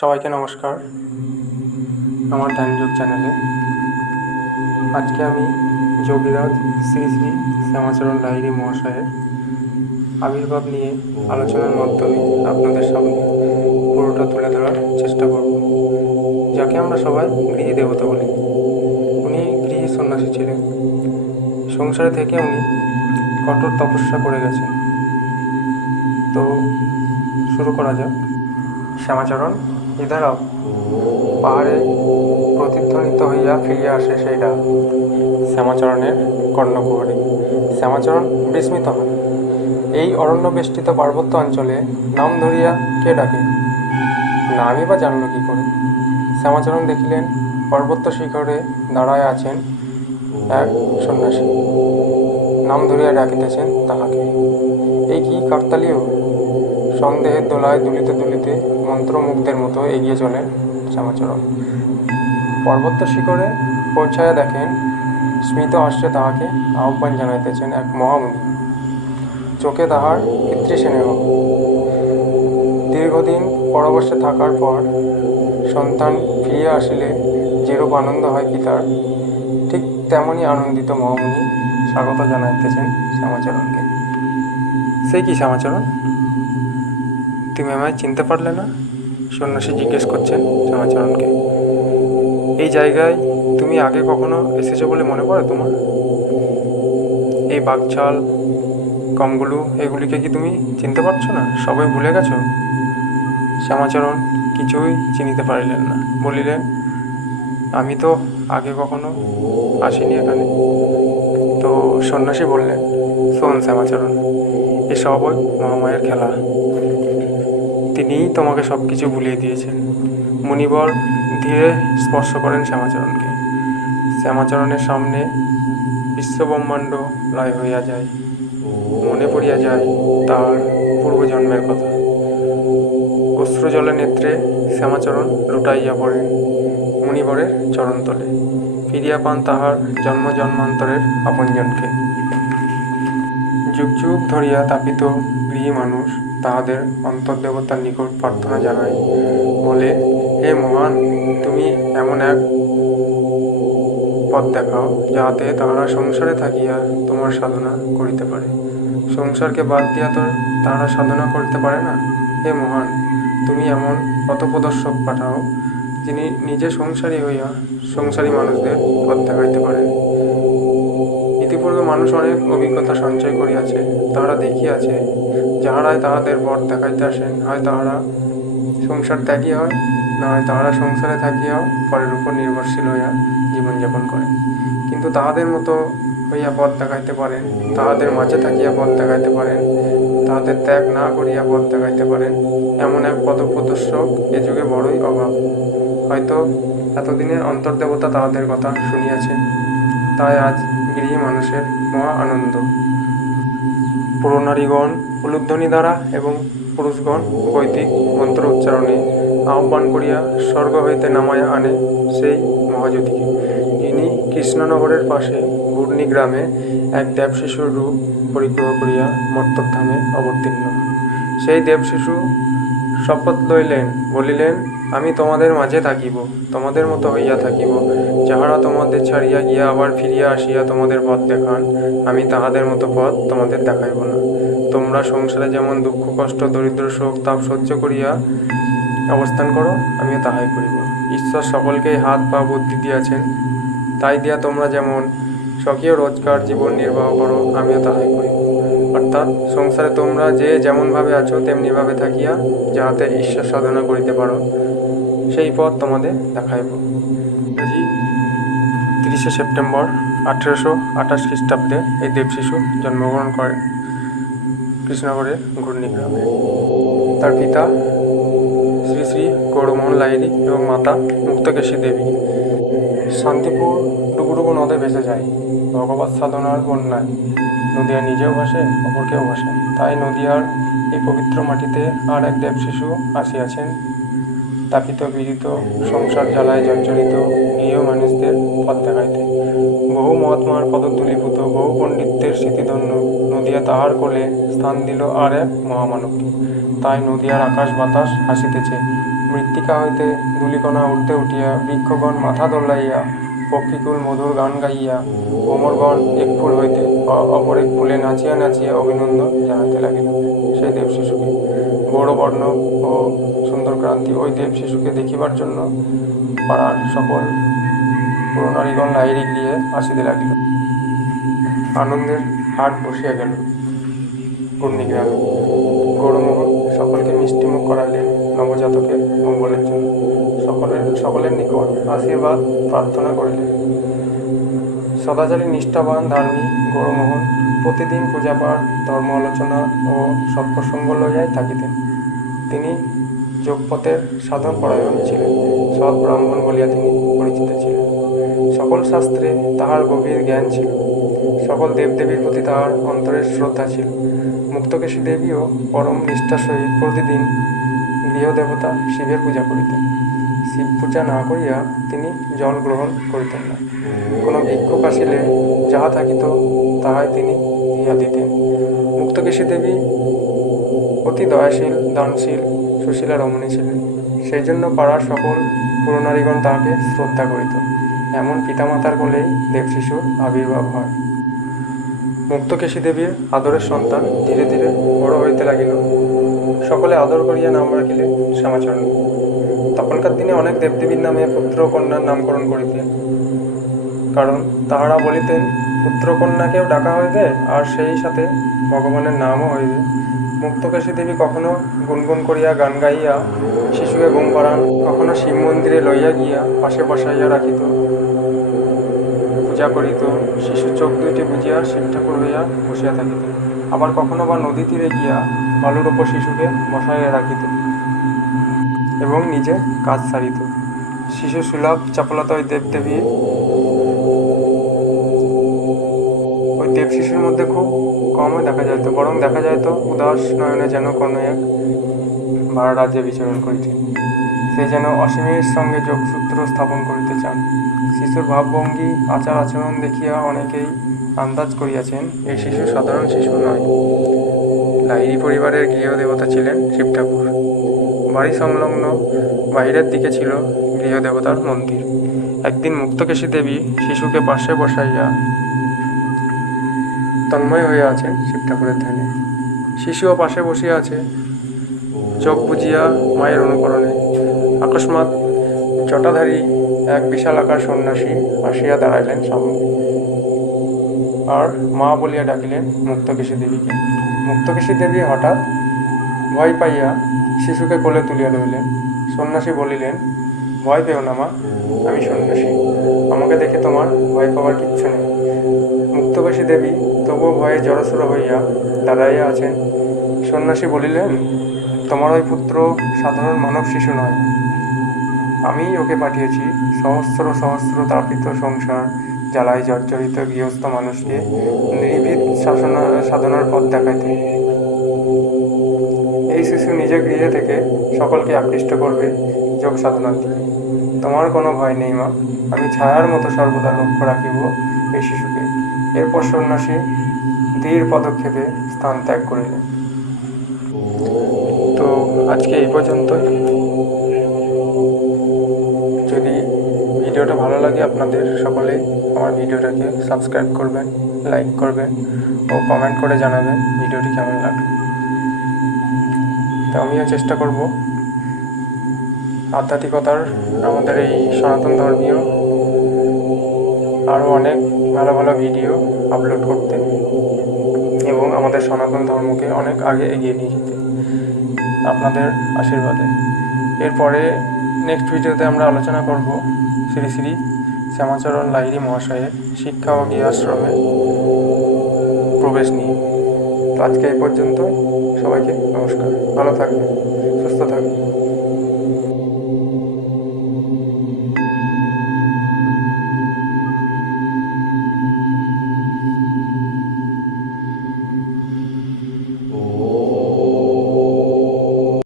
সবাইকে নমস্কার আমার ধ্যানযোগ চ্যানেলে। আজকে আমি যোগীরাজ শ্রী শ্রী শ্যামাচরণ লাহিড়ী মহাশয়ের আবির্ভাব নিয়ে আলোচনার মাধ্যমে আপনাদের সামনে পুরোটা তুলে ধরার চেষ্টা করব। যাকে আমরা সবাই গৃহী দেবতা বলি। উনি গৃহী সন্ন্যাসী ছিলেন। সংসারে থেকে উনি কঠোর তপস্যা করে গেছেন। তো শুরু করা যাক। শ্যামাচরণ ইধারাও পাহাড়ে প্রতিধ্বনিত হইয়া ফিরিয়া আসে সেই ডাক। শ্যামাচরণের কর্ণকুহরে শ্যামাচরণ বিস্মিত হন। এই অরণ্যবেষ্টিত পার্বত্য অঞ্চলে নাম ধরিয়া কে ডাকে? নামই বা জানল কি করে? শ্যামাচরণ দেখিলেন পার্বত্য শিখরে দাঁড়ায় আছেন এক সন্ন্যাসী। নাম ধরিয়া ডাকিতেছেন তাহাকে। এই কি কাকতালীয়! সন্দেহের দোলায় দুলিতে দুলিতে মন্ত্রমুগ্ধের মতো এগিয়ে চলেন শ্যামাচরণ। পর্বত শিখরে পৌঁছাইয়া দেখেন স্মিত হাস্যে তাহাকে আহ্বান জানাইতেছেন এক মহামুনি। চোখে তাহার পিতৃস্নেহ। দীর্ঘদিন পরবশে থাকার পর সন্তান ফিরিয়া আসিলে যেরূপ আনন্দ হয় পিতার, ঠিক তেমনই আনন্দিত মহামুনি স্বাগত জানাইতেছেন শ্যামাচরণকে। সে কি শ্যামাচরণ, তুমি আমায় চিনতে পারলে না? সন্ন্যাসী জিজ্ঞেস করছেন শ্যামাচরণকে। এই জায়গায় তুমি আগে কখনো এসেছো বলে মনে পড়ে তোমার? এই বাঘছাল কমগুলো এগুলিকে কি তুমি চিনতে পারছো না? সবাই ভুলে গেছো? শ্যামাচরণ কিছুই চিনিতে পারিলেন না। বলিলেন, আমি তো আগে কখনো আসিনি এখানে। তো সন্ন্যাসী বললেন, শোন শ্যামাচরণ, এসব ওই মহামায়ার খেলা। তিনিই তোমাকে সব কিছু ভুলিয়ে দিয়েছেন। মুনিবর ধীরে স্পর্শ করেন শ্যামাচরণকে। শ্যামাচরণের সামনে বিশ্বব্রহ্মাণ্ড লয় হইয়া যায়। মনে পড়িয়া যায় তার পূর্বজন্মের কথা। অশ্রুজলে নেত্রে শ্যামাচরণ লুটাইয়া পড়েন মুনিবরের চরণতলে। ফিরিয়া পান তাহার জন্ম জন্মান্তরের আপনজনকে। যুগ যুগ ধরিয়া তাপিত গৃহী মানুষ তাহাদের অন্তর্দেবতার নিকট প্রার্থনা জানায়, বলে, হে মহান, তুমি এমন এক পথ দেখাও যাহাতে তাহারা সংসারে থাকিয়া তোমার সাধনা করিতে পারে। সংসারকে বাদ দিয়া তো তাহারা সাধনা করিতে পারে না। হে মহান, তুমি এমন পথপ্রদর্শক পাঠাও, যিনি নিজে সংসারী হইয়া সংসারী মানুষদের পথ দেখাইতে পারেন। ইতিপূর্বে মানুষ অনেক অভিজ্ঞতা সঞ্চয় করিয়াছে। তাহারা দেখিয়াছে, যাহারাই তাহাদের পথ দেখাইতে আসেন, হয় তাহারা সংসার ত্যাগী হয়, না হয় তাহারা সংসারে থাকিয়াও পরের উপর নির্ভরশীল হইয়া জীবনযাপন করেন। কিন্তু তাহাদের মতো হইয়া পথ দেখাইতে পারেন, তাহাদের মাঝে থাকিয়া পথ দেখাইতে পারেন, তাহাদের ত্যাগ না করিয়া পথ দেখাইতে পারেন, এমন এক পথপ্রদর্শক এ যুগে বড়ই অভাব। হয়তো এতদিনের অন্তর্দেবতা তাহাদের কথা শুনিয়াছেন, তাই আজ গৃহী মানুষের মহা আনন্দ। পুরনারীগণ উলুধ্বনি দ্বারা এবং পুরুষগণ বৈদিক মন্ত্র উচ্চারণে আহ্বান করিয়া স্বর্গ হইতে নামাইয়া আনে সেই মহাজ্যোতিকে, যিনি কৃষ্ণনগরের পাশে ঘূর্ণি গ্রামে এক দেবশিশুর রূপ পরিগ্রহ করিয়া মর্তধামে অবতীর্ণ। সেই দেবশিশু শপথ লইলেন, বলিলেন, আমি তোমাদের মাঝে থাকিব, তোমাদের মতো হইয়া থাকিব। যাহারা তোমাদের ছাড়িয়া গিয়া আবার ফিরিয়া আসিয়া তোমাদের পথ দেখান, আমি তাহাদের মতো পথ তোমাদের দেখাইব না। তোমরা সংসারে যেমন দুঃখ কষ্ট দরিদ্র শোক তাপ সহ্য করিয়া অবস্থান করো, আমিও তাহাই করিব। ঈশ্বর সকলকেই হাত পা বুদ্ধি দিয়াছেন, তাই দিয়া তোমরা যেমন স্বকীয় রোজগার জীবন নির্বাহ করো, আমিও তাহাই করিব। অর্থাৎ সংসারে তোমরা যে যেমনভাবে আছো তেমনিভাবে থাকিয়া যাহাতে ঈশ্বর সাধনা করিতে পারো, সেই পথ তোমাদের দেখাইব। ইংরেজি 30শে সেপ্টেম্বর 1828 খ্রিস্টাব্দে এই দেবশিশু জন্মগ্রহণ করেন কৃষ্ণনগরের ঘূর্ণি গ্রামে। তার পিতা শ্রী শ্রী গৌরমোহন লাহিড়ী এবং মাতা মুক্তকেশী দেবী। শান্তিপুর ডুবুডুবু নদে ভেসে যায় ভগবৎ সাধনার বন্যায়। নদিয়া নিজেও ভাসে, অপরকেও ভাসায়। তাই নদিয়ার এই পবিত্র মাটিতে আর এক দেবশিশু আসিয়াছেন তাপিত পীড়িত সংসার জ্বালায় জর্জরিত গৃহ মানুষদের পথ দেখাইতে। বহু মহাত্মার পদধূলিভূত, বহু পণ্ডিতের স্মৃতিধন্য নদিয়া তাহার কোলে স্থান দিল আর এক মহামানবকে। তাই নদীয়ার আকাশ বাতাস হাসিতেছে। মৃত্তিকা হইতে ধূলিকণা উঠতে উঠিয়া বৃক্ষগণ মাথা দোলাইয়া পক্ষীকুল মধুর গান গাইয়া ভ্রমরগণ এক ফুল হইতে অপর এক ফুলে নাচিয়া নাচিয়া অভিনন্দন জানাইতে লাগিল সেই দেব শিশুকে। গৌরবর্ণ ও সুন্দর ক্রান্তি ওই দেব শিশুকে দেখিবার জন্য পাড়ার সকল পুরনারীগণ লাহিড়ি গিয়ে আসিতে লাগিল। আনন্দের হাট বসিয়া গেল ঘূর্ণিগ্রামে। গৌরমোহন সকলকে মিষ্টিমুখ করাইলেন নবজাতকের মঙ্গলের জন্য। সকলের নিকট আশীর্বাদ প্রার্থনা করিলেন। সদাচারী নিষ্ঠাবান ধার্মিক গৌরমোহন প্রতিদিন পূজাপাঠ ধর্ম আলোচনা ও সৎপ্রসঙ্গ লইয়াই থাকিতেন। তিনি যোগপথের সাধন পরায়ণ ছিলেন। সৎ ব্রাহ্মণ বলিয়া তিনি পরিচিত ছিলেন। সকল শাস্ত্রে তাহার গভীর জ্ঞান ছিল। সকল দেবদেবীর প্রতি তাহার অন্তরের শ্রদ্ধা ছিল। মুক্তকেশী দেবীও পরম নিষ্ঠার সহিত প্রতিদিন গৃহদেবতা শিবের পূজা করিতেন। শিব পূজা না করিয়া তিনি জল গ্রহণ করিতেন না। কোনো ভিক্ষুক আসিলে যাহা থাকিত তাহাই তিনি দিয়া দিতেন। মুক্তকেশী দেবী অতি দয়াশীল, দানশীল, সুশীলা রমণী ছিলেন। সেই জন্য পাড়ার সকল পুরনারীগণ তাহাকে শ্রদ্ধা করিত। এমন পিতামাতার কোলেই দেবশিশুর আবির্ভাব হয়। মুক্তকেশী দেবীর আদরের সন্তান ধীরে ধীরে বড় হইতে লাগিল। সকলে আদর করিয়া নাম রাখিলেন শ্যামাচরণ। তখনকার দিনে অনেক দেবদেবীর নামে পুত্র কন্যার নামকরণ করিতেন। কারণ তাহারা বলিতেন পুত্রকন্যাকেও ডাকা হইবে আর সেই সাথে ভগবানের নামও হইবে। মুক্তকেশী দেবী কখনো গুনগুন করিয়া গান গাইয়া শিশুকে ঘুম পাড়ান, কখনো শিব মন্দিরে লইয়া গিয়া পাশে বসাইয়া রাখিত, পূজা করিত। শিশু চোখ দুইটি বুঝিয়া শিব ঠাকুর হইয়া বসিয়া থাকিত। আবার কখনো বা নদী তীরে গিয়া বালুর ওপর শিশুকে বসাইয়া রাখিত এবং নিজে কাজ সারিত। শিশু সুলভ চাপলতা ওই দেব শিশুর মধ্যে খুব কমই দেখা যাইত, বরং দেখা যাইত উদাস নয়নে যেন কোনো এক ভাড়া রাজ্যে বিচরণ করিতে। সে যেন অসীমের সঙ্গে যোগসূত্র স্থাপন করিতে চান। শিশুর ভাবভঙ্গি আচার আচরণ দেখিয়া অনেকেই আন্দাজ করিয়াছেন এই শিশু সাধারণ শিশু নয়। লাহিড়ী পরিবারের গৃহদেবতা ছিলেন শিব ঠাকুর। বাড়ি সংলগ্ন বাহিরের দিকে ছিল গৃহদেবতার মন্দির। একদিন মুক্তকেশী দেবী শিশুকে পাশে বসাইয়া তন্ময় হইয়া আছেন শিব ঠাকুরের ধ্যানে। শিশুও পাশে বসিয়া আছে চোখ বুজিয়া মায়ের অনুকরণে। আকস্মাৎ জটাধারী এক বিশাল আকার সন্ন্যাসী আসিয়া দাঁড়াইলেন সামনে আর মা বলিয়া ডাকিলেন মুক্তকেশী দেবীকে। মুক্তকেশী দেবী হঠাৎ ভয় পাইয়া শিশুকে কোলে তুলিয়া লইলেন। সন্ন্যাসী বলিলেন, ভয় পেও না মা, আমি সন্ন্যাসী, আমাকে দেখে তোমার ভয় পাওয়ার কিচ্ছু নেই। মুক্তকেশী দেবী তবুও ভয়ে জড়সড় হইয়া দাঁড়াইয়া আছেন। সন্ন্যাসী বলিলেন, তোমার ওই পুত্র সাধারণ মানব শিশু নয়। আমি ওকে পাঠিয়েছি সহস্র সহস্র তাপিত সংসার জ্বালায় জর্জরিত গৃহস্থ মানুষকে নির্ভীক সাধনার পথ দেখাইতে। এই শিশু নিজে গৃহে থেকে সকলকে আকৃষ্ট করবে যোগ সাধনার দিকে। তোমার কোনো ভয় নেই মা, আমি ছায়ার মতো সর্বদা লক্ষ্য রাখিব এই শিশুকে। এরপর সন্ন্যাসী ধীর পদক্ষেপে স্থান ত্যাগ করিলেন। তো আজকে এই পর্যন্তই। যদি ভিডিওটা ভালো লাগে আপনাদের সকলেই আমার ভিডিওটাকে সাবস্ক্রাইব করবেন, লাইক করবেন ও কমেন্ট করে জানাবেন ভিডিওটি কেমন লাগলো। তো আমিও চেষ্টা করব আধ্যাত্মিকতার আমাদের এই সনাতন ধর্মীয় আরও অনেক ভালো ভালো ভিডিও আপলোড করতে এবং আমাদের সনাতন ধর্মকে অনেক আগে এগিয়ে নিয়ে যেতে আপনাদের আশীর্বাদে। এরপরে নেক্সট ভিডিওতে আমরা আলোচনা করব শ্রী শ্রী শ্যামাচরণ লাহিড়ী মহাশয়ের শিক্ষা ও গৃহাশ্রমে প্রবেশ নিয়ে। তো আজকে এই পর্যন্ত, সবাইকে নমস্কার, ভালো থাকবেন, সুস্থ